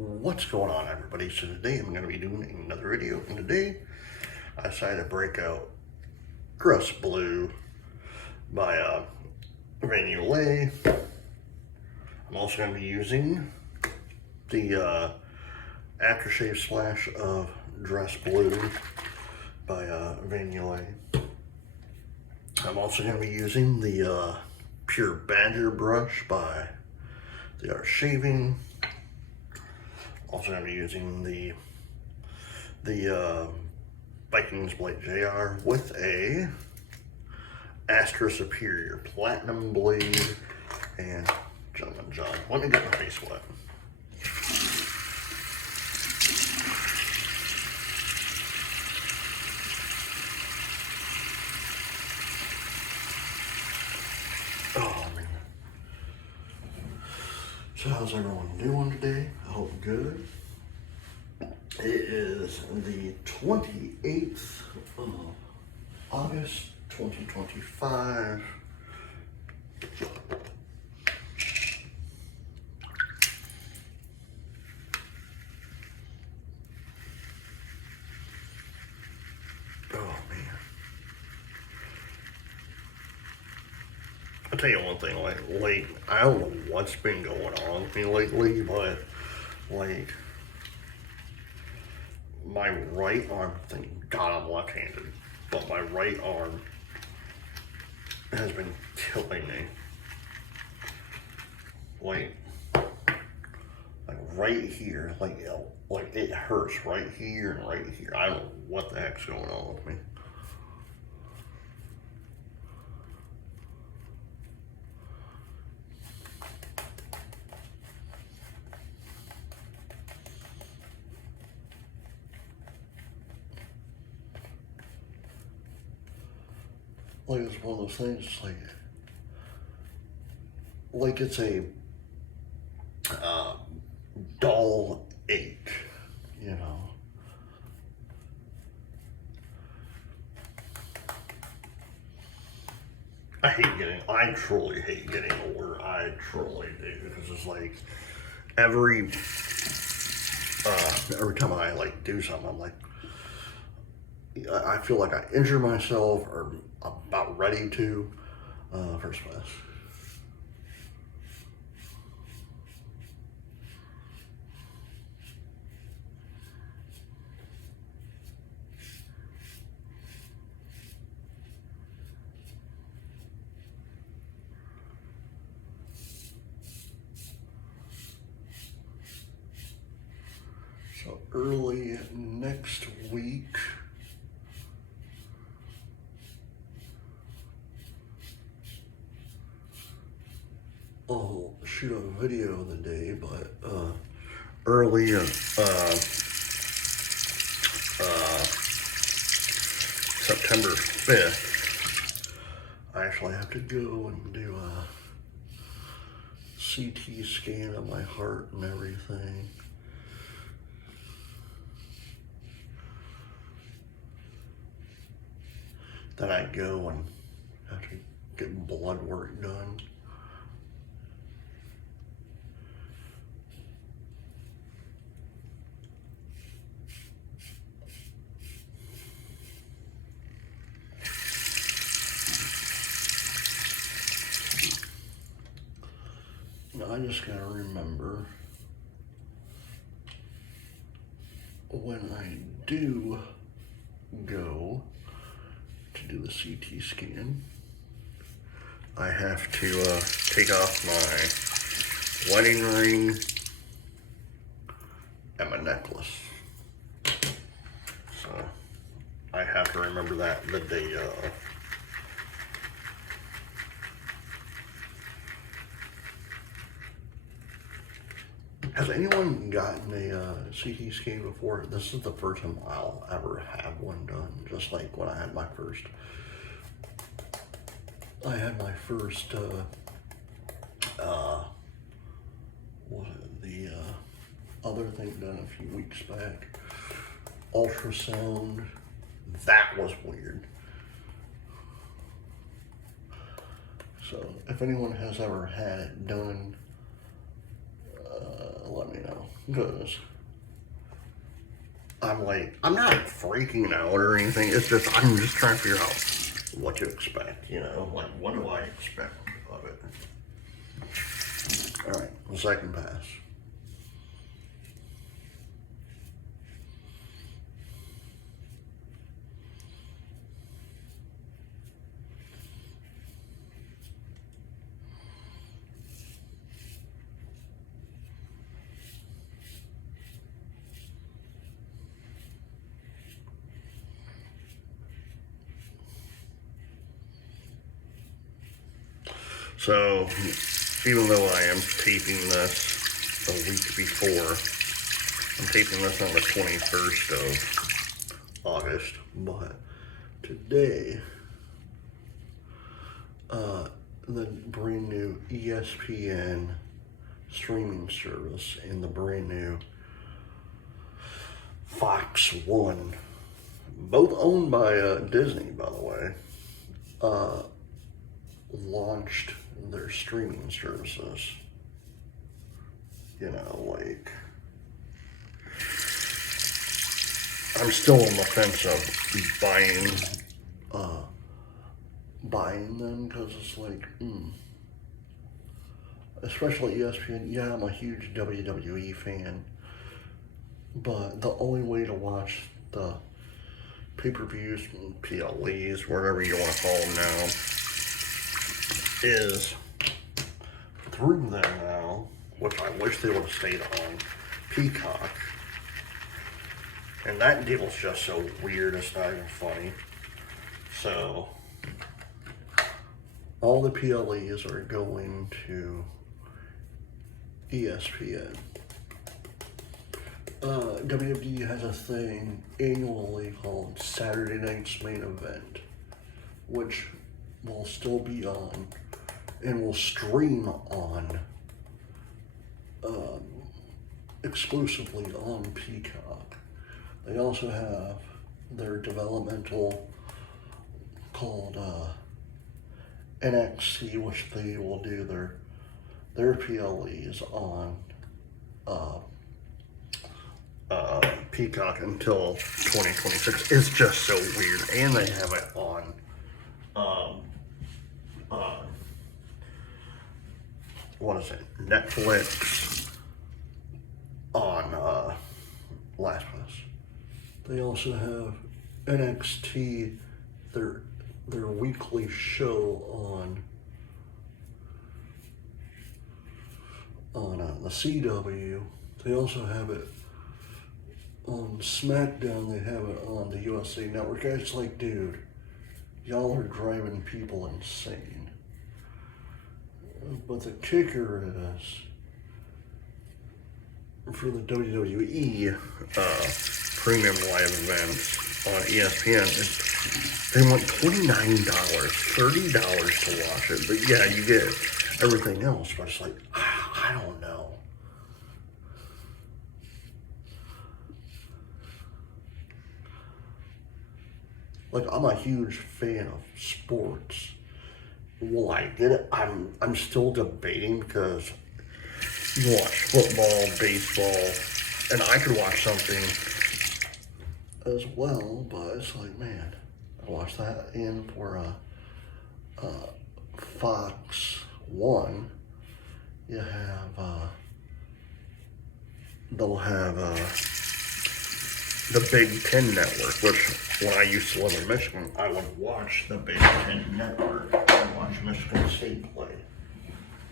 What's going on, everybody? So today I'm going to be doing another video, and today I decided to break out Bleu by Yulay. I'm also going to be using the aftershave splash of Bleu by Yulay. I'm also going to be using the Pure Badger brush by the Art Shaving. Also going to be using the Vikings Blade JR with a Astra Superior Platinum blade. And gentlemen, John, let me get my face wet. Oh man. So how's everyone doing today? I hope good. It is the 28th of August, 2025. Oh man. I'll tell you one thing, like I don't know what's been going on with me lately, but like my right arm, thank God I'm left-handed, but my right arm has been killing me. Like right here, like it hurts right here and right here. I don't know what the heck's going on with me. Like it's one of those things, like it's a dull ache, you know. I truly hate getting older. I truly do, because it's like every time I like do something, I'm like, I feel like I injure myself or I'm about ready to, first class. So early next week, I'll shoot a video of the day, but early September 5th, I actually have to go and do a CT scan of my heart and everything. Then I go and have to get blood work done. Now I just gotta remember when I do go to do the CT scan, I have to take off my wedding ring and my necklace. So I have to remember that the day of. Has anyone gotten a CT scan before? This is the first time I'll ever have one done, just like when I had my first. I had my first, what was it, the other thing done a few weeks back. Ultrasound. That was weird. So if anyone has ever had it done, let me know. because I'm like, I'm not freaking out or anything. It's just, I'm just trying to figure out what to expect, you know? Like, what do I expect of it? All right, the second pass. So, even though I am taping this a week before, I'm taping this on the 21st of August, but today, the brand new ESPN streaming service and the brand new Fox One, both owned by Disney, by the way, launched their streaming services. You know, like, I'm still on the fence of buying them, because it's like, especially ESPN. Yeah, I'm a huge WWE fan, but the only way to watch the pay-per-views, PLEs, whatever you want to call them now, is through them now, which I wish they would have stayed on Peacock. And that deal's just so weird, it's not even funny. So, all the PLEs are going to ESPN. WWE has a thing annually called Saturday Night's Main Event, which will still be on and will stream on exclusively on Peacock. They also have their developmental called NXT, which they will do their PLEs on Peacock until 2026. It's just so weird. And they have it on what is it? Netflix on LastPass. They also have NXT, their weekly show on the CW. They also have it on SmackDown. They have it on the USA Network. It's like, dude, y'all are driving people insane. But the kicker is, for the WWE premium live events on ESPN, they want $29, $30 to watch it. But yeah, you get everything else. But it's like, I don't know. Like, I'm a huge fan of sports. Will I get it? I'm still debating, because you watch football, baseball, and I could watch something as well, but it's like, man, I watch that in for Fox One. You have they'll have the Big Ten Network, which when I used to live in Michigan, I would watch the Big Ten Network. I watch Michigan State play,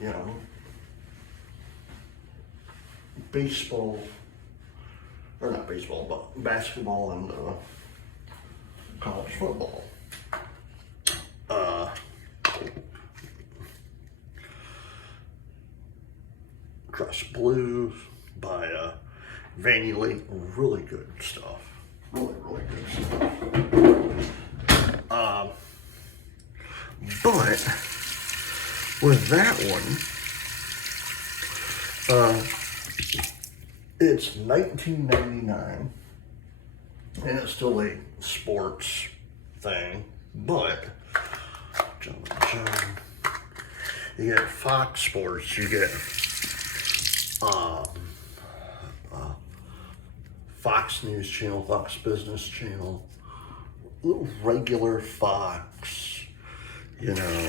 you know. Baseball, or not baseball, but basketball and college football. Bleu by Van Yulay, really good stuff. Really, really good stuff. But with that one, it's $19.99, and it's still a sports thing. But you get Fox Sports, you get Fox News Channel, Fox Business Channel, regular Fox, you know.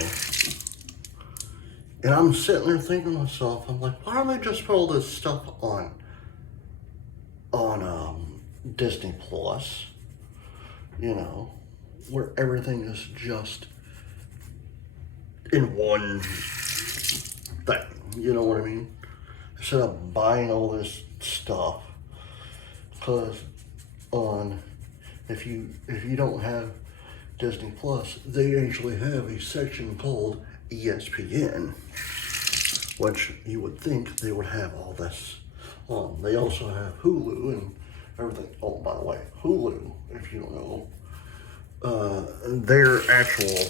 And I'm sitting there thinking to myself, I'm like, why don't they just put all this stuff on Disney Plus, you know, where everything is just in one thing, you know what I mean? Instead of buying all this stuff, because if you don't have Disney Plus, they actually have a section called ESPN, which you would think they would have all this on. They also have Hulu and everything. Oh, by the way, Hulu, if you don't know, their actual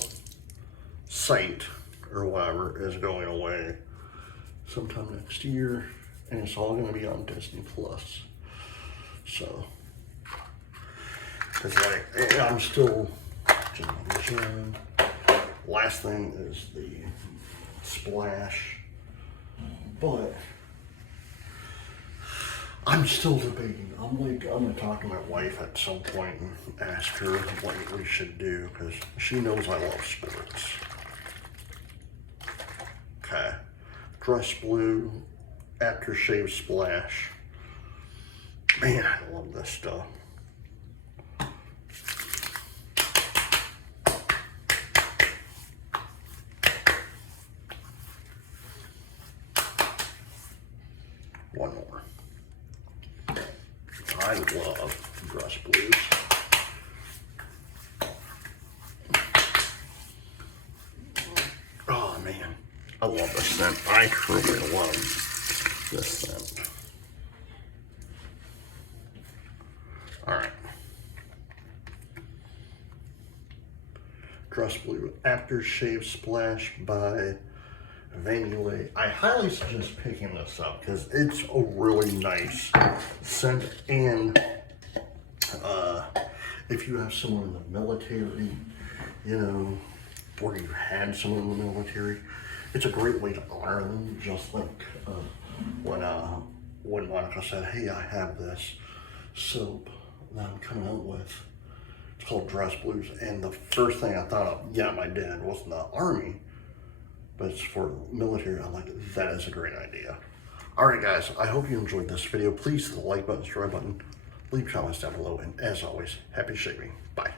site or whatever is going away sometime next year, and it's all going to be on Disney Plus. So, it's like, I'm still enjoying. Last thing is the Splash, but I'm still debating. I'm gonna talk to my wife at some point and ask her what we should do, because she knows I love sports. Okay, Dress Bleu, Aftershave Splash. Man, I love this stuff. One more. I love Dress Blues. Oh man, I love this scent. I truly love this scent. Alright. Dress Bleu Aftershave Splash by Yulay. I highly suggest picking this up because it's a really nice scent, and if you have someone in the military, you know, or you had someone in the military, it's a great way to honor them. Just like when Monica said, "Hey, I have this soap that I'm coming out with. It's called Dress Blues," and the first thing I thought of, yeah, my dad was in the Army, but it's for military. I'm like, that is a great idea. All right, guys, I hope you enjoyed this video. Please hit the like button, subscribe button, leave comments down below, and as always, happy shaving. Bye.